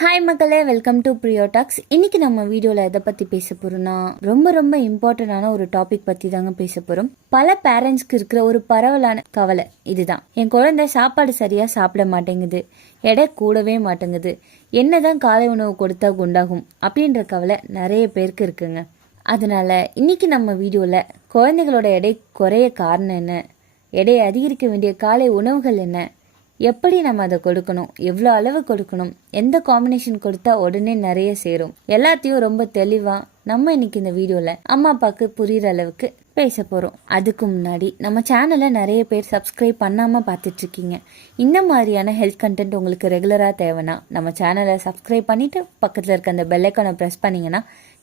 Hi மக்களே. Welcome to tax இன்னைக்கு நம்ம வீடியோவில் எதை பற்றி பேச போகிறோம்னா ரொம்ப ரொம்ப இம்பார்ட்டண்டான ஒரு டாபிக் பற்றி தாங்க பேச போகிறோம் பல பேரண்ட்ஸ்க்கு இருக்கிற ஒரு பரவலான கவலை இதுதான். என் குழந்தை சாப்பாடு சரியாக சாப்பிட மாட்டேங்குது. எடை கூடவே மாட்டேங்குது. என்னதான் காலை உணவு கொடுத்தா குண்டாகும் அப்படின்ற கவலை நிறைய பேருக்கு இருக்குங்க. அதனால இன்னைக்கு நம்ம வீடியோவில் குழந்தைகளோட எடை குறைய காரணம் என்ன? எடையை அதிகரிக்க வேண்டிய காலை உணவுகள் என்ன? எப்படி நம்ம அதை கொடுக்கணும்? எவ்வளோ அளவு கொடுக்கணும்? எந்த காம்பினேஷன் கொடுத்தா உடனே நிறைய சேரும்? எல்லாத்தையும் ரொம்ப தெளிவாக நம்ம இன்னைக்கு இந்த வீடியோவில் அம்மா அப்பாவுக்கு புரியுற அளவுக்கு பேச போகிறோம் அதுக்கு முன்னாடி நம்ம சேனலை நிறைய பேர் சப்ஸ்கிரைப் பண்ணாமல் பார்த்துட்ருக்கீங்க. இந்த மாதிரியான ஹெல்த் கண்டென்ட் உங்களுக்கு ரெகுலராக தேவைன்னா நம்ம சேனலை சப்ஸ்கிரைப் பண்ணிவிட்டு பக்கத்தில் இருக்க அந்த பெல்லைக்கானை ப்ரெஸ் பண்ணிங்கன்னா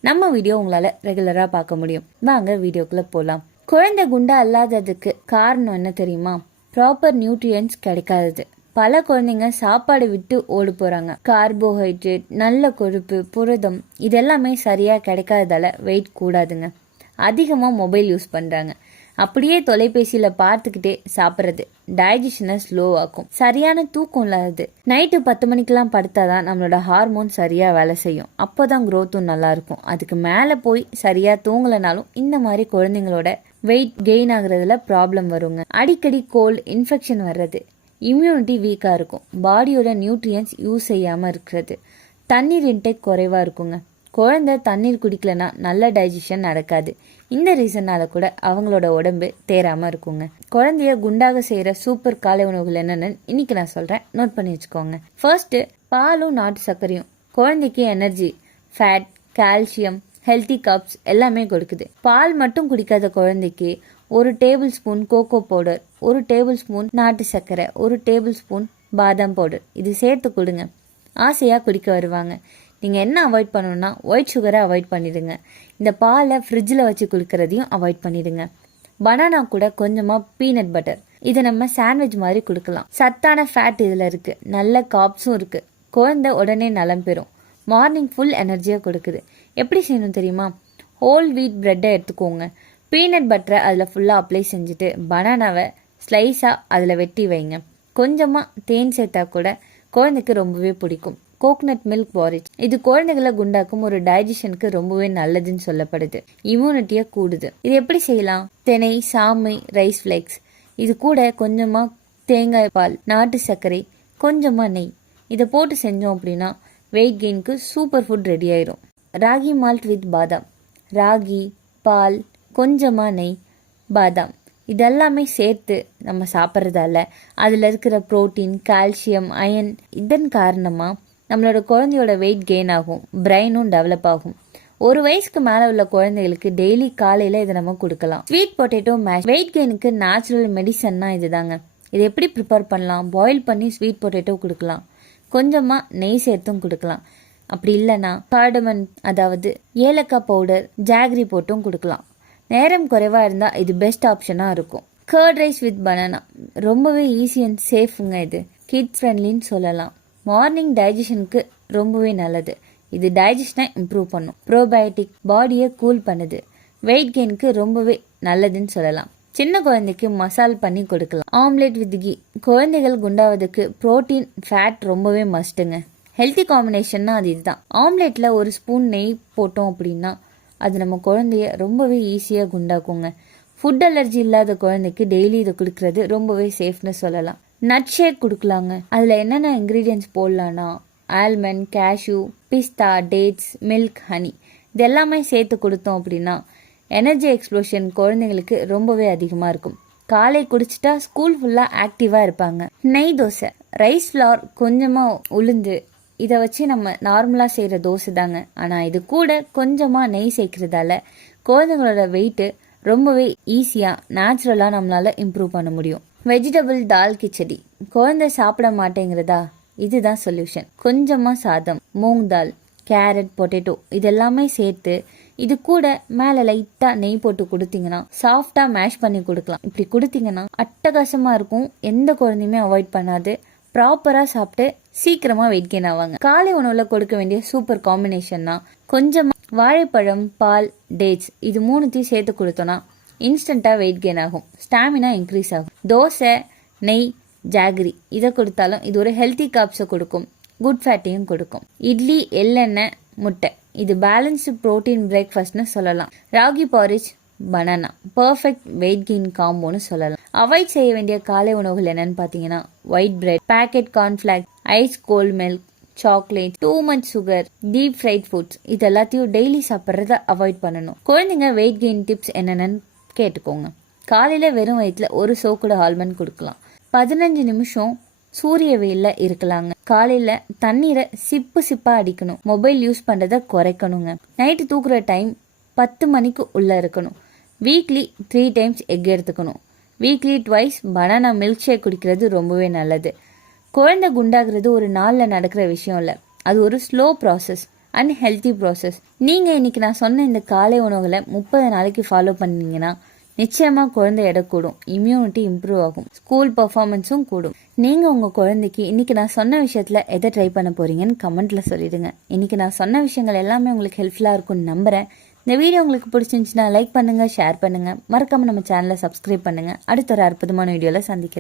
நம்ம வீடியோ உங்களால் ரெகுலராக பார்க்க முடியும். வாங்க வீடியோக்குள்ளே போகலாம் குழந்தை குண்டா அல்லாததுக்கு காரணம் என்ன தெரியுமா? ப்ராப்பர் நியூட்ரியன்ஸ் கிடைக்காதது. பல குழந்தைங்க சாப்பாடு விட்டு ஓடு போறாங்க. கார்போஹைட்ரேட் நல்ல கொழுப்பு புரதம் இதெல்லாமே சரியா கிடைக்காததால வெயிட் கூடாதுங்க. அதிகமாக மொபைல் யூஸ் பண்றாங்க. அப்படியே தொலைபேசியில பார்த்துக்கிட்டே சாப்பிட்றது டைஜஷனை ஸ்லோ ஆக்கும். சரியான தூக்கம் இல்லாதது. நைட்டு பத்து மணிக்கெல்லாம் படுத்தாதான் நம்மளோட ஹார்மோன் சரியாக வேலை செய்யும். அப்போதான் தான் க்ரோத்தும் நல்லாயிருக்கும் அதுக்கு மேலே போய் சரியாக தூங்கலைனாலும் இந்த மாதிரி குழந்தைங்களோட வெயிட் கெயின் ஆகுறதுல ப்ராப்ளம் வருங்க. அடிக்கடி கோல்டு இன்ஃபெக்ஷன் வர்றது. இம்யூனிட்டி வீக்காக இருக்கும். பாடியோட நியூட்ரியன்ஸ் யூஸ் செய்யாமல் இருக்கிறது. தண்ணீர் இன்டேக் குறைவாக இருக்குங்க. குழந்தை தண்ணீர் குடிக்கலனா நல்ல டைஜஷன் நடக்காது. இந்த ரீசனால் கூட அவங்களோட உடம்பு தேராமல் இருக்குங்க. குழந்தைய குண்டாக செய்கிற சூப்பர் காலை உணவுகள் என்னென்னு இன்னைக்கு நான் சொல்கிறேன் நோட் பண்ணி வச்சுக்கோங்க. ஃபர்ஸ்ட்டு பாலும் நாட்டு சர்க்கரையும். குழந்தைக்கு energy fat calcium healthy carbs எல்லாமே கொடுக்குது. பால் மட்டும் குடிக்காத குழந்தைக்கு ஒரு டேபிள் ஸ்பூன் கோகோ பவுடர் ஒரு டேபிள் ஸ்பூன் நாட்டு சர்க்கரை ஒரு டேபிள் ஸ்பூன் பாதாம் பவுடர் இது சேர்த்து கொடுங்க. ஆசையாக குடிக்க வருவாங்க. நீங்கள் என்ன அவாய்ட் பண்ணணும்னா ஒயிட் சுகரை அவாய்ட் பண்ணிடுங்க. இந்த பாலை ஃப்ரிட்ஜில் வச்சு குளிக்கிறதையும் அவாய்ட் பண்ணிடுங்க. பனானா கூட கொஞ்சமாக பீனட் பட்டர் இதை நம்ம சாண்ட்விச் மாதிரி கொடுக்கலாம். சத்தான ஃபேட் இதில் இருக்குது நல்ல காப்ஸும் இருக்குது குழந்தை உடனே நலம் பெறும். மார்னிங் ஃபுல் எனர்ஜியாக கொடுக்குது. எப்படி செய்யணும் தெரியுமா? ஹோல் வீட் ப்ரெட்டை எடுத்துக்கோங்க. பீனட் பட்டரை அதில் ஃபுல்லாக அப்ளை செஞ்சுட்டு பனானாவை ஸ்லைஸாக அதில் வெட்டி வைங்க. கொஞ்சமாக தேன் சேர்த்தா கூட குழந்தைக்கு ரொம்பவே பிடிக்கும். கோக்னட் மில்க் பாரிஜ் இது குழந்தைகளை குண்டாக்கும் ஒரு டைஜஷனுக்கு ரொம்பவே நல்லதுன்னு சொல்லப்படுது. இம்யூனிட்டியை கூடுது. இது எப்படி செய்யலாம்? தினை சாமை ரைஸ் ஃப்ளேக்ஸ் இது கூட கொஞ்சமாக தேங்காய் பால் நாட்டு சர்க்கரை கொஞ்சமாக நெய். இதை போட்டு செஞ்சோம் அப்படின்னா வெயிட் கெயினுக்கு சூப்பர் ஃபுட் ரெடி ஆயிரும். ராகி மால்ட் வித் பாதாம். ராகி பால் கொஞ்சமாக நெய் பாதாம். இதெல்லாமே சேர்த்து நம்ம சாப்பிட்றதால அதில் இருக்கிற புரோட்டீன் கால்சியம் அயன் இதன் காரணமாக நம்மளோட குழந்தையோட வெயிட் கெயின் ஆகும் பிரெயினும் டெவலப் ஆகும். ஒரு வயசுக்கு மேலே உள்ள குழந்தைகளுக்கு டெய்லி காலையில் இதை நம்ம கொடுக்கலாம். ஸ்வீட் பொட்டேட்டோ மேஷ் வெயிட் கெயினுக்கு நேச்சுரல் மெடிசன்னா இதுதாங்க. இது எப்படி ப்ரிப்பேர் பண்ணலாம்? பாயில் பண்ணி ஸ்வீட் பொட்டேட்டோ கொடுக்கலாம். கொஞ்சமாக நெய் சேர்த்தும் கொடுக்கலாம். அப்படி இல்லைன்னா கார்டமன் அதாவது ஏலக்காய் பவுடர் ஜாகரி போட்டும் கொடுக்கலாம். நேரம் குறைவாக இருந்தால் இது பெஸ்ட் ஆப்ஷனாக இருக்கும். கர்ட் ரைஸ் வித் பனானா ரொம்பவே ஈஸி அண்ட் சேஃபுங்க இது. கிட் ஃப்ரெண்ட்லின்னு சொல்லலாம். மார்னிங் டைஜஷனுக்கு ரொம்பவே நல்லது. இது டைஜஷனை இம்ப்ரூவ் பண்ணும். ப்ரோபயோட்டிக் பாடியை கூல் பண்ணுது. வெயிட் கெயினுக்கு ரொம்பவே நல்லதுன்னு சொல்லலாம். சின்ன குழந்தைக்கு மசால் பண்ணி கொடுக்கலாம். ஆம்லெட் வித் கீ குழந்தைகள் குண்டாவதுக்கு புரோட்டீன் ஃபேட் ரொம்பவே மஸ்ட்டுங்க ஹெல்த்தி காம்பினேஷன்னா அது இதுதான் ஆம்லெட்டில் ஒரு ஸ்பூன் நெய் போட்டோம் அப்படின்னா அது நம்ம குழந்தைய ரொம்பவே ஈஸியாக குண்டாக்குங்க. ஃபுட் அலர்ஜி இல்லாத குழந்தைக்கு டெய்லி இதை கொடுக்கறது ரொம்பவே சேஃப்னு சொல்லலாம். நட் ஷேக் கொடுக்கலாங்க. அதில் என்னென்ன இன்க்ரீடியன்ஸ் போடலான்னா ஆல்மண்ட் கேஷ்யூ பிஸ்தா டேட்ஸ் மில்க் ஹனி இது எல்லாமே சேர்த்து கொடுத்தோம் அப்படின்னா எனர்ஜி எக்ஸ்ப்ளோஷன் குழந்தைங்களுக்கு ரொம்பவே அதிகமாக இருக்கும். காலை குடிச்சிட்டா ஸ்கூல் ஃபுல்லாக ஆக்டிவாக இருப்பாங்க. நெய் தோசை ரைஸ் ஃப்ளார் கொஞ்சமாக உளுந்து இதை வச்சு நம்ம நார்மலாக செய்கிற தோசை தாங்க. ஆனால் இது கூட கொஞ்சமாக நெய் சேர்க்கறதால குழந்தைங்களோட வெயிட்டு ரொம்பவே ஈஸியாக நேச்சுரலாக நம்மளால் இம்ப்ரூவ் பண்ண முடியும். வெஜிடபிள் தால் கிச்சடி குழந்தை சாப்பிட மாட்டேங்கிறதா? இதுதான் சொல்யூஷன் கொஞ்சமாக சாதம் மூங் தால் கேரட் பொட்டேட்டோ இதெல்லாமே சேர்த்து இது கூட மேலே லைட்டாக நெய் போட்டு கொடுத்தீங்கன்னா சாஃப்டாக மேஷ் பண்ணி கொடுக்கலாம். இப்படி கொடுத்தீங்கன்னா அட்டகாசமாக இருக்கும். எந்த குழந்தையுமே அவாய்ட் பண்ணாது. ப்ராப்பராக சாப்பிட்டு சீக்கிரமாக வெயிட் கெயின் ஆவாங்க. காலை உணவில் கொடுக்க வேண்டிய சூப்பர் காம்பினேஷன்னா கொஞ்சமாக வாழைப்பழம் பால் டேட்ஸ் இது மூணுத்தையும் சேர்த்து கொடுத்தோன்னா இன்ஸ்டண்ட்டாக வெயிட் கெயின் ஆகும். ஸ்டாமினா இன்க்ரீஸ் ஆகும். தோசை நெய் ஜாகரி இதை கொடுத்தாலும் இது ஒரு ஹெல்த்தி காப்ஸை கொடுக்கும். குட் ஃபேட்டையும் கொடுக்கும். இட்லி எள்ளெண்ணெய் முட்டை. இது பேலன்ஸ்டு ப்ரோட்டீன் பிரேக்ஃபாஸ்ட்னு சொல்லலாம். Ragi porridge banana perfect weight gain காம்போன்னு சொல்லலாம். அவாய்ட் செய்ய வேண்டிய காலை உணவுகள் என்னன்னு பார்த்தீங்கன்னா white bread packet cornflakes ice cold milk chocolate too much sugar deep fried foods இது எல்லாத்தையும் டெய்லி சாப்பிட்றத அவாய்ட் பண்ணணும். குழந்தைங்க வெயிட் கெயின் டிப்ஸ் என்னென்னு கேட்டுக்கோங்க. காலையில் வெறும் வயிற்றில் ஒரு சோக்குட ஆல்மண்ட் கொடுக்கலாம். பதினஞ்சு நிமிஷம் சூரிய வெயிலில் இருக்கலாங்க. காலையில் தண்ணீரை சிப்பு சிப்பாக அடிக்கணும். மொபைல் யூஸ் பண்ணுறதை குறைக்கணுங்க. நைட்டு தூக்குற டைம் பத்து மணிக்கு உள்ளே இருக்கணும். வீக்லி த்ரீ டைம்ஸ் எக் எடுத்துக்கணும். Weekly twice banana milkshake குடிக்கிறது ரொம்பவே நல்லது. குழந்தை குண்டாகிறது ஒரு நாளில் நடக்கிற விஷயம் இல்லை. அது ஒரு slow process and healthy process நீங்கள் இன்னைக்கு நான் சொன்ன இந்த காலை உணவுகளை முப்பது நாளைக்கு ஃபாலோ பண்ணீங்கன்னா நிச்சயமாக குழந்தை எடை கூடும். இம்யூனிட்டி இம்ப்ரூவ் ஆகும். ஸ்கூல் பர்ஃபார்மன்ஸும் கூடும். நீங்கள் உங்கள் குழந்தைக்கு இன்றைக்கி நான் சொன்ன விஷயத்தில் எதை ட்ரை பண்ண போகிறீங்கன்னு கமெண்ட்டில் சொல்லிடுங்க. இன்றைக்கி நான் சொன்ன விஷயங்கள் எல்லாமே உங்களுக்கு ஹெல்ப்ஃபுல்லாக இருக்கும்னு நம்புகிறேன் இந்த வீடியோ உங்களுக்கு பிடிச்சிருந்துச்சுன்னா லைக் பண்ணுங்கள் ஷேர் பண்ணுங்க. மறக்காமல் நம்ம சேனலை சப்ஸ்கிரைப் பண்ணுங்க. அடுத்த ஒரு அற்புதமான வீடியோவில் சந்திக்கிறேன்.